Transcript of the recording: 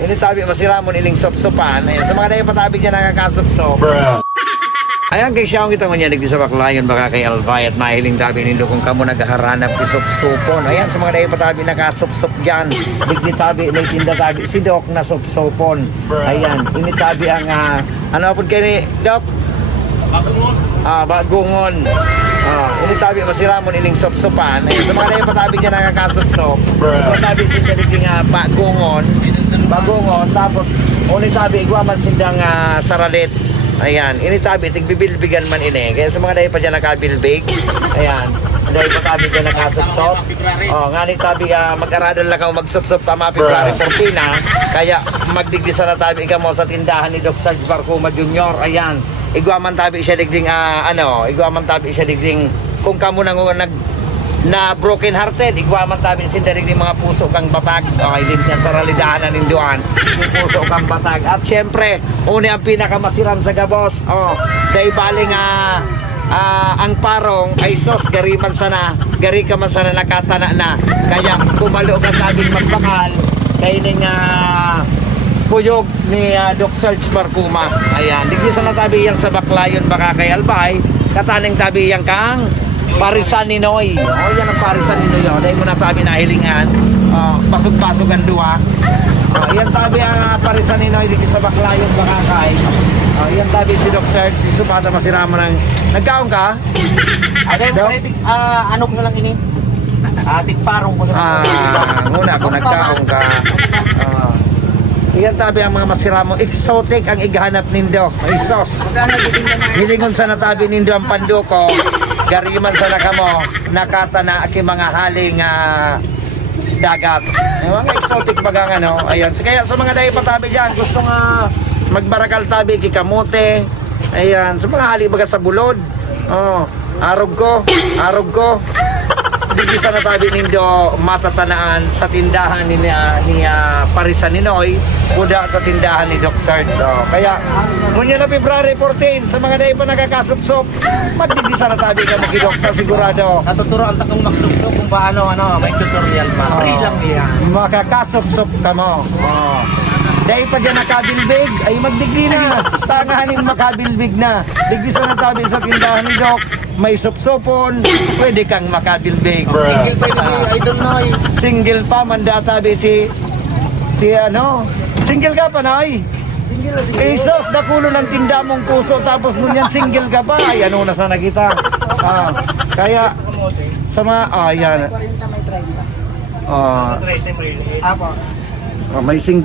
Ini tabi masiramon ining sop-sopan. Ayan, sa mga dahil patabi dyan nakakasop-sop. Ayan kay Xiaong kita niya nagdi sa baklayon baka kay Albay at mahiling tabi nindo kung kamo naghaharanap isop-sopon. Ayan sa mga dahil patabi nakasop-sop dyan. Digni tabi, may tinda tabi. Si Doc na sop-sopon. Ayan, ini tabi ang ano po kayo ni Doc? Bagungon. Ini tabi masiramon ining sop-sopan. Ayan sa mga dahil patabi dyan nakakasop-sop. Patabi sinda digni bagungon. Bagungon tapos uli tabi igwaman sindang saralit. Ayan, ini tabi tigbibilbigan man ini. Kaya sa mga dahil pa dyan nakabilbig. Ayan, dahil pa tabi dyan nakasopsop. Ngani tabi mag-aradal lang ako magsopsop tama February 14 Kaya magdigdisa na tabi ka mo sa tindahan ni Doc Sarge Barcuma Jr. Ayan, igwaman tabi siya digding igwaman tabi siya digding kung kamo nang na broken hearted, igwaman tabi sinda digding mga puso kang batag. Okay, din yan sa ralidahanan ninduan. Yung puso kang batag. At syempre, uni ang pinakamasiram sa gabos. Dahil baling ang parong ay sos gari ka man sana nakatana na. Kaya kumalo ka tabing magbakal kay ning puyog ni Doc Sarge Barcuma. Ayan, digdi sa natabi yang sa baklayon baka kay Albay, kataning tabi yang kang Parisan ni Noy. Yan ang Parisan ni Noy. Dahil mo na tabi na hilingan. Pasog-pasog ang duwa. Yan tabi ang Parisan ni Noy dito sa baklayon bakakay. Yan tabi si Doc Sarge. Si Sumata masirama ng... Nagkaon ka? Ano ko na lang ini? Tigparong ko sa nguna kung nagkaon ka. Yan tabi ang mga masiramo. Exotic ang ighanap nindo. Ay sos. Hilingon sa natabi nindo ang panduko. Gariman sa nakamo. Nakatana aki mga haling dagat. Mga exotic bagang ano. Ayan. Kaya sa mga dahil patabi dyan, gusto nga magbarakal tabi kikamote. Ayan. Sa mga haling baga sa bulod. Arog ko. Digisa na tabi nindo matatanaan sa tindahan ni Parisan ni Noy kuda sa tindahan ni Doc Sarge. Kaya kunya na February 14 sa mga dahil pa nakakasupsop magdigisa na tabi ka makidokta sigurado. Natuturo ang takong maksupsop kung paano may tutorial pa. Free lang yan. Makakasupsop ka mo. Dahil pa dyan nakabilbig ay magdigli na. Tangahaning makabilbig na. Digisa na tabi sa tindahan ni Doc. May sopsopon, pwede kang makabilbig. Single pwede idol Noy. Single pa, manda tabi si single ka pa, Noy? Single. Isos, nakulo ng tinda mong puso, tapos ngunyan single ka pa. Ay, ano na sana kita. Kaya, sa mga, yan. May single.